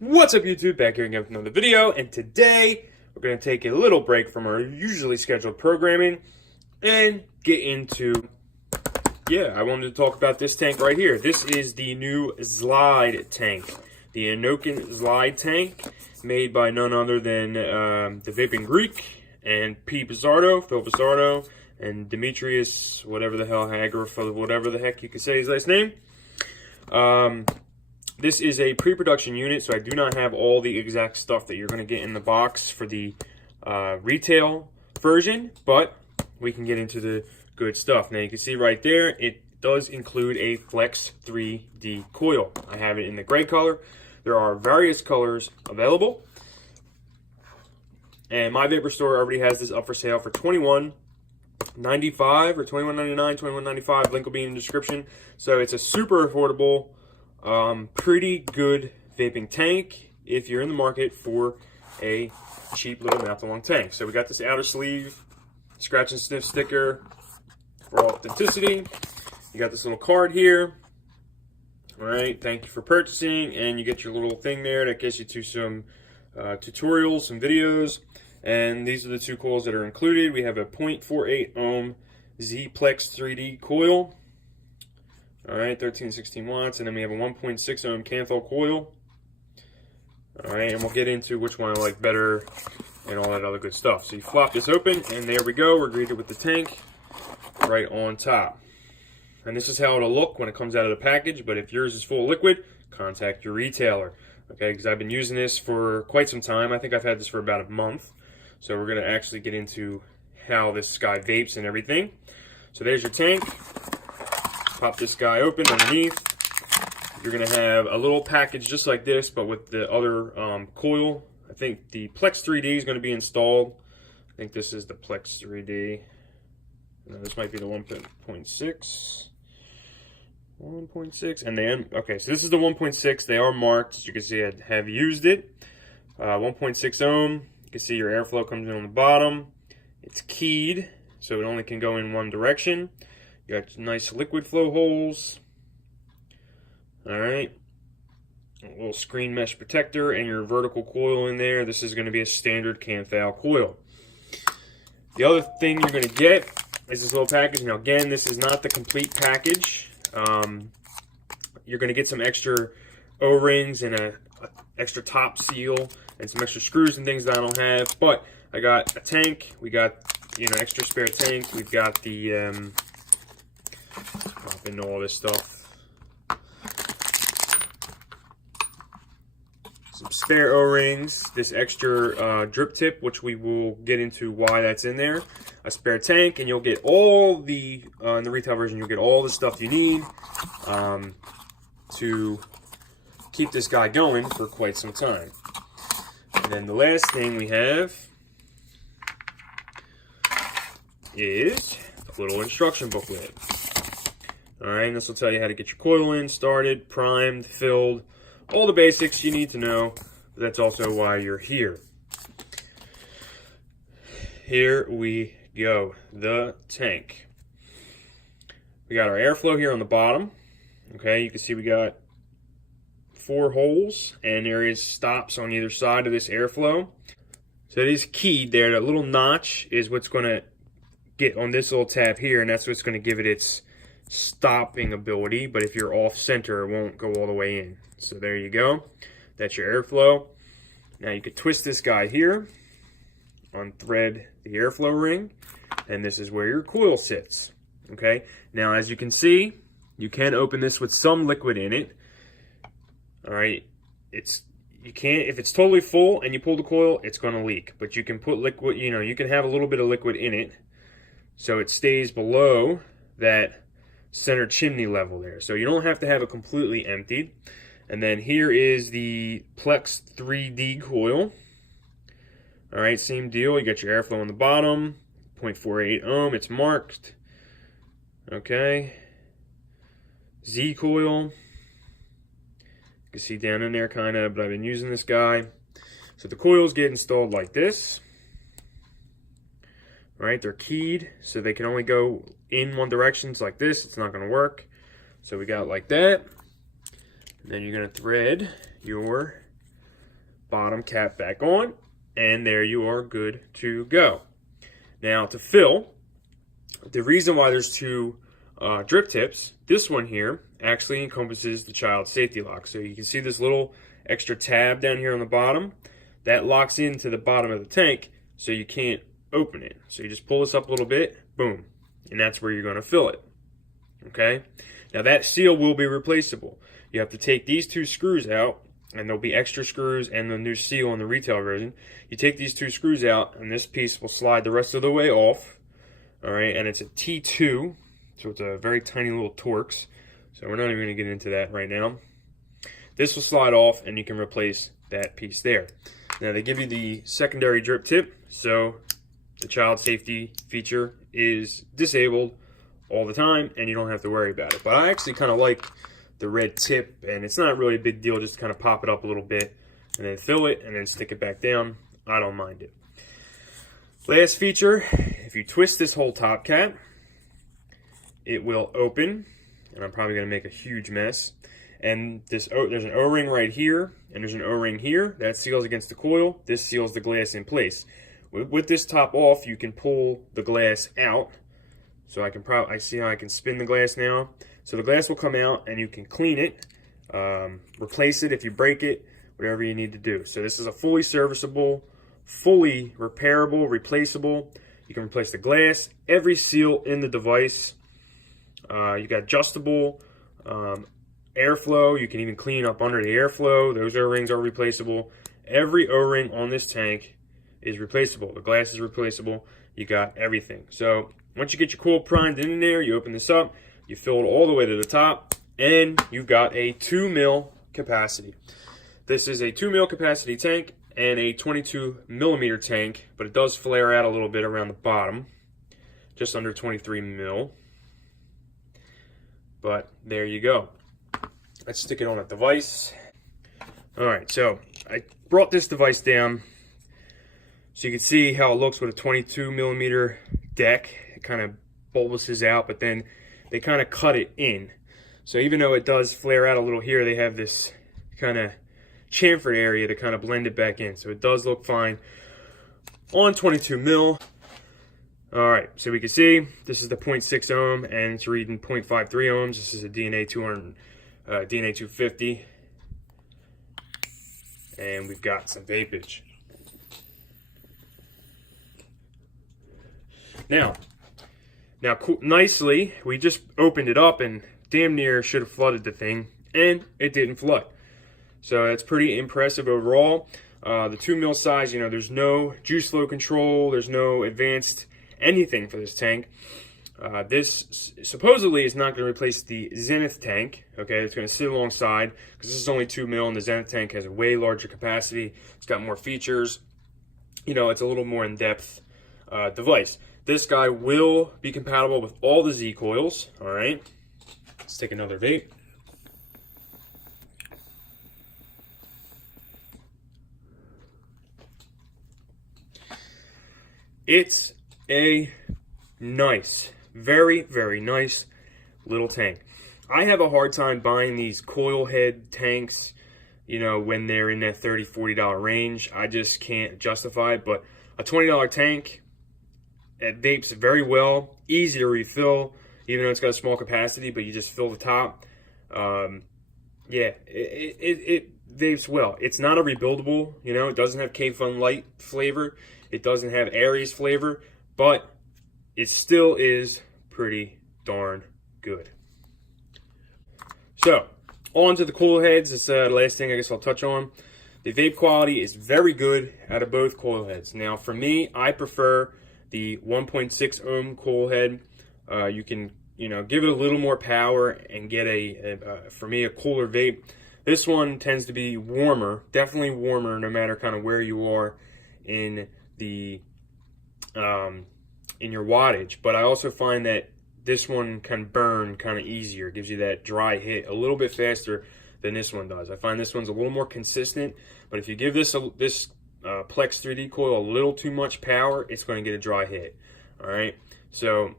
What's up, YouTube? Back here again with another video, and today we're going to take a little break from our usually scheduled programming and get into, I wanted to talk about this tank right here. This is the new ZLIDE tank, the Innokin ZLIDE tank, made by none other than the Vaping Greek and Phil Pizzardo, and Demetrius, whatever the hell, Hager, whatever the heck you could say his last name. This is a pre-production unit, so I do not have all the exact stuff that you're going to get in the box for the retail version, but we can get into the good stuff. Now you can see right there, it does include a Flex 3D coil. I have it in the gray color. There are various colors available, and my Vapor Store already has this up for sale for $21.95 or $21.99, $21.95. Link will be in the description. So it's a super affordable, pretty good vaping tank if you're in the market for a cheap little mouth-along tank. So we got this outer sleeve scratch and sniff sticker for authenticity. You got this little card here. All right, thank you for purchasing, and you get your little thing there that gets you to some tutorials, some videos, and these are the two coils that are included. We have a 0.48 ohm Z-Plex 3D coil. All right, 13, 16 watts, and then we have a 1.6 ohm Canthal coil. All right, and we'll get into which one I like better and all that other good stuff. So you flop this open, and there we go. We're greeted with the tank right on top. And this is how it'll look when it comes out of the package, but if yours is full of liquid, contact your retailer, okay? Because I've been using this for quite some time. I think I've had this for about a month. So we're going to actually get into how this guy vapes and everything. So there's your tank. Pop this guy open underneath. You're going to have a little package just like this, but with the other coil. I think the Plex 3D is going to be installed. I think this is the Plex 3D. This might be the 1.6. 1.6. And then, okay, so this is the 1.6. They are marked. As you can see, I have used it. 1.6 ohm. You can see your airflow comes in on the bottom. It's keyed, so it only can go in one direction. You got nice liquid flow holes. All right. A little screen mesh protector and your vertical coil in there. This is going to be a standard Canthal coil. The other thing you're going to get is this little package. Now, again, this is not the complete package. You're going to get some extra O-rings and a extra top seal and some extra screws and things that I don't have. But I got a tank. We got, extra spare tank. We've got the, let's pop into all this stuff. Some spare O-rings, this extra drip tip, which we will get into why that's in there. A spare tank, and you'll get all the, in the retail version, you'll get all the stuff you need to keep this guy going for quite some time. And then the last thing we have is a little instruction booklet. All right, and this will tell you how to get your coil in, started, primed, filled, all the basics you need to know. That's also why you're here. Here we go, the tank. We got our airflow here on the bottom. Okay, you can see we got 4 holes, and there is stops on either side of this airflow. So it is keyed there. That little notch is what's going to get on this little tab here, and that's what's going to give it its stopping ability. But if you're off center, it won't go all the way in. So there you go. That's your airflow. Now you could twist this guy here, unthread the airflow ring, and this is where your coil sits. Okay. Now, as you can see, you can open this with some liquid in it. All right. You can't, if it's totally full and you pull the coil, it's going to leak. But you can put liquid, you can have a little bit of liquid in it, so it stays below that center chimney level there. So you don't have to have it completely emptied. And then here is the Plex 3D coil. All right, same deal. You got your airflow on the bottom, 0.48 ohm. It's marked. Okay. Z coil. You can see down in there kind of, but I've been using this guy. So the coils get installed like this. All right, they're keyed, so they can only go in one direction. It's like this. It's not going to work. So we got it like that. And then you're going to thread your bottom cap back on, and there you are good to go. Now to fill, the reason why there's two drip tips, this one here actually encompasses the child safety lock. So you can see this little extra tab down here on the bottom that locks into the bottom of the tank so you can't open it. So you just pull this up a little bit, boom, and that's where you're going to fill it. Okay, now that seal will be replaceable. You have to take these two screws out, and there'll be extra screws and the new seal in the retail version. You take these two screws out, and this piece will slide the rest of the way off. All right, and it's a T2, so it's a very tiny little Torx. So we're not even going to get into that right now. This will slide off, and you can replace that piece there. Now they give you the secondary drip tip, so the child safety feature is disabled all the time, and you don't have to worry about it. But I actually kind of like the red tip, and it's not really a big deal, just kind of pop it up a little bit and then fill it and then stick it back down. I don't mind it. Last feature, if you twist this whole top cap, it will open, and I'm probably going to make a huge mess. And there's an O-ring right here, and there's an O-ring here that seals against the coil. This seals the glass in place. With this top off, you can pull the glass out. So I see how I can spin the glass now. So the glass will come out, and you can clean it, replace it if you break it, whatever you need to do. So this is a fully serviceable, fully repairable, replaceable. You can replace the glass, every seal in the device. You got adjustable airflow. You can even clean up under the airflow. Those O-rings are replaceable. Every O-ring on this tank is replaceable. The glass is replaceable. You got everything. So once you get your coil primed in there, you open this up, you fill it all the way to the top, and you've got a 2 mil capacity. This is a 2 mil capacity tank and a 22 millimeter tank, but it does flare out a little bit around the bottom, just under 23 mil. But there you go. Let's stick it on a device. All right, so I brought this device down so you can see how it looks with a 22 millimeter deck. It kind of bulbouses out, but then they kind of cut it in. So even though it does flare out a little here, they have this kind of chamfered area to kind of blend it back in. So it does look fine on 22 mil. All right, so we can see this is the 0.6 ohm, and it's reading 0.53 ohms. This is a DNA 250, and we've got some vapage. Now, nicely, we just opened it up and damn near should have flooded the thing, and it didn't flood. So that's pretty impressive overall. The 2 mil size, you know, there's no juice flow control, there's no advanced anything for this tank. This supposedly is not going to replace the Zenith tank. Okay, it's going to sit alongside because this is only 2 mil, and the Zenith tank has a way larger capacity. It's got more features. You know, it's a little more in-depth device. This guy will be compatible with all the Z coils. All right, let's take another vape. It's a nice, very, very nice little tank. I have a hard time buying these coil head tanks, you know, when they're in that $30, $40 range. I just can't justify it, but a $20 tank, it vapes very well, easy to refill, even though it's got a small capacity, but you just fill the top. Yeah, it vapes well. It's not a rebuildable, you know, it doesn't have K-Fun Light flavor. It doesn't have Aries flavor, but it still is pretty darn good. So, on to the coil heads. This is the last thing I guess I'll touch on. The vape quality is very good out of both coil heads. Now, for me, I prefer the 1.6 ohm coil head. You can, you know, give it a little more power and get for me, a cooler vape. This one tends to be warmer, definitely warmer, no matter kind of where you are in the in your wattage. But I also find that this one can burn kind of easier. It gives you that dry hit a little bit faster than this one does. I find this one's a little more consistent, but if you give this Plex 3D coil a little too much power, it's going to get a dry hit. All right, so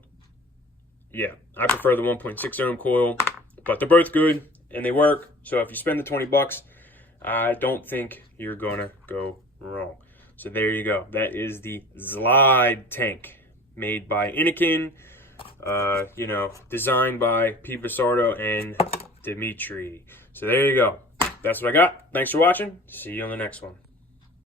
yeah, I prefer the 1.6 ohm coil, but they're both good and they work. So if you spend the $20, I don't think you're gonna go wrong. So there you go. That is the ZLIDE tank made by Innokin. You know, designed by Pete Basardo and Dimitri. So there you go. That's what I got. Thanks for watching. See you on the next one.